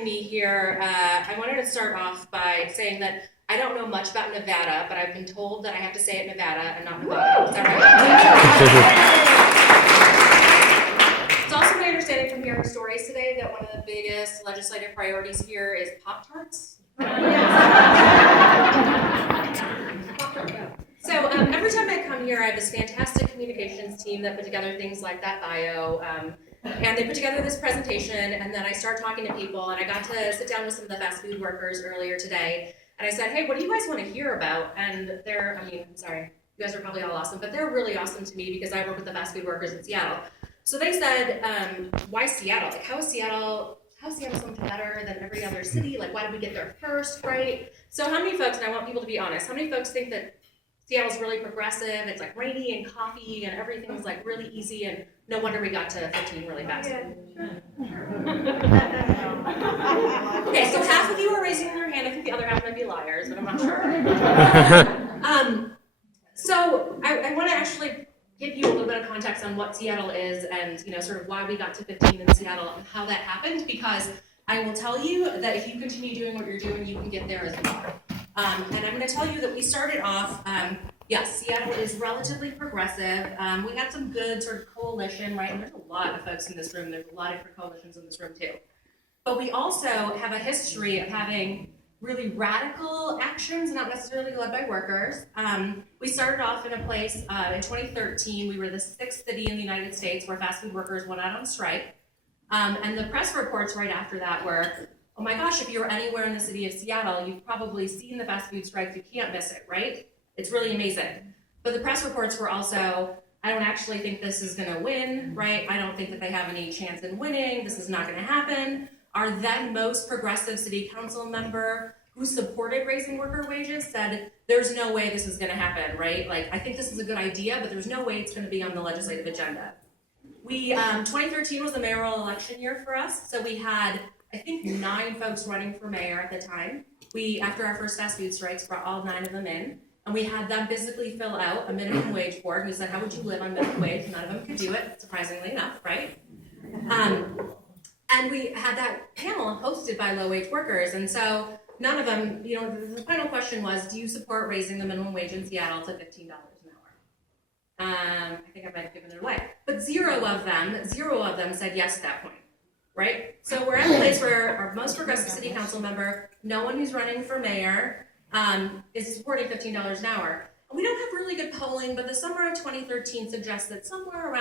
having me here. I wanted to start off by saying that I don't know much about Nevada, but I've been told that I have to say it Nevada and not Nevada. Is that right? It's also my understanding from hearing stories today that one of the biggest legislative priorities here is Pop-Tarts. So every time I come here, I have this fantastic communications team that put together things like that bio, and they put together this presentation, and then I start talking to people, and I got to sit down with some of the fast food workers earlier today, and I said, hey, what do you guys want to hear about? And I'm sorry, you guys are probably all awesome, but they're really awesome to me because I work with the fast food workers in Seattle. So they said, why Seattle? Like, how is Seattle so much better than every other city? Like, why did we get there first, right? So how many folks, and I want people to be honest, how many folks think that Seattle's really progressive, it's like rainy and coffee and everything's like really easy, and no wonder we got to 15 really fast. Okay, so half of you are raising their hand. I think the other half might be liars, but I'm not sure. So I want to actually give you a little bit of context on what Seattle is and sort of why we got to 15 in Seattle and how that happened, because I will tell you that if you continue doing what you're doing, you can get there as well. And I'm going to tell you that we started off, yes, Seattle is relatively progressive. We had some good sort of coalition, right? And there's a lot of folks in this room. There's a lot of different coalitions in this room too. But we also have a history of having really radical actions, not necessarily led by workers. We started off in a place, in 2013, we were the 6th city in the United States where fast food workers went out on strike. And the press reports right after that were, oh my gosh, if you're anywhere in the city of Seattle, you've probably seen the fast food strikes, you can't miss it, right? It's really amazing. But the press reports were also, I don't actually think this is gonna win, right? I don't think that they have any chance in winning, this is not gonna happen. Our then most progressive city council member who supported raising worker wages said, there's no way this is gonna happen, right? Like, I think this is a good idea, but there's no way it's gonna be on the legislative agenda. 2013 was the mayoral election year for us, so we had, I think, 9 folks running for mayor at the time. We, after our first fast food strikes, brought all 9 of them in, and we had them physically fill out a minimum wage board. We said, how would you live on minimum wage? None of them could do it, surprisingly enough, right? And we had that panel hosted by low-wage workers, and so none of them, the final question was, do you support raising the minimum wage in Seattle to $15 an hour? I think I might have given it away. But zero of them said yes at that point. Right? So we're at a place where our most progressive city council member, no one who's running for mayor, is supporting $15 an hour. We don't have really good polling, but the summer of 2013 suggests that somewhere around